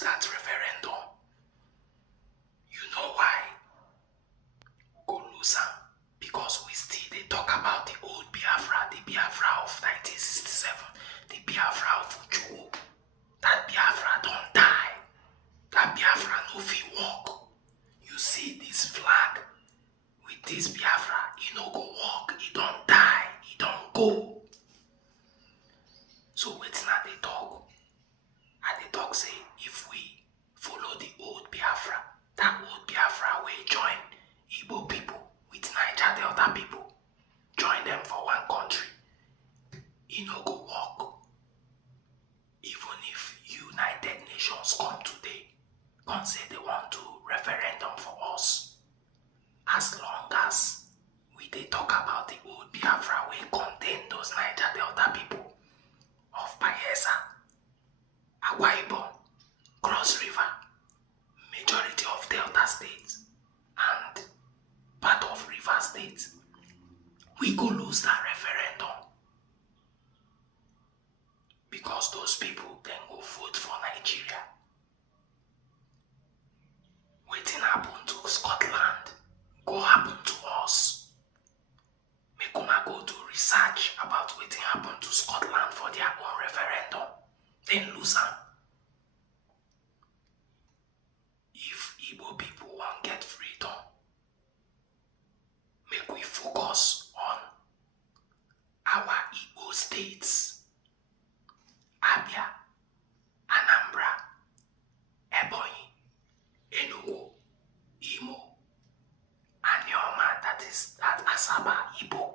lose that referendum. You know why? We go lose am because we still dey talk about the old Biafra, the Biafra of 1967, the Biafra of Ojukwu. That Biafra don die. That Biafra no fit work. You see this flag with this Biafra, e no go work. E don die. E don go. So wetin I dey talk? I dey talk say if we follow the old Biafra, that old Biafra wey join Igbo people with Niger Delta people, join them for one country, e no go work. Even if United Nations come today, come say they want to referendum for us, as long as we dey talk about the old Biafra wey contain those Niger Delta people of Bayelsa, Akwa Ibom, Cross River, majority of Delta states, and part of River State, we go lose that referendum. Because those people then go vote for Nigeria. Wetin happen to Scotland go happen to us. Make una go do research about wetin happen to Scotland for their own referendum, then lose am. If Igbo people wan get freedom, make we focus on our Igbo states. Abia, Anambra, Ebonyi, Enugu, Imo, Anioma, that Asaba, Igbo,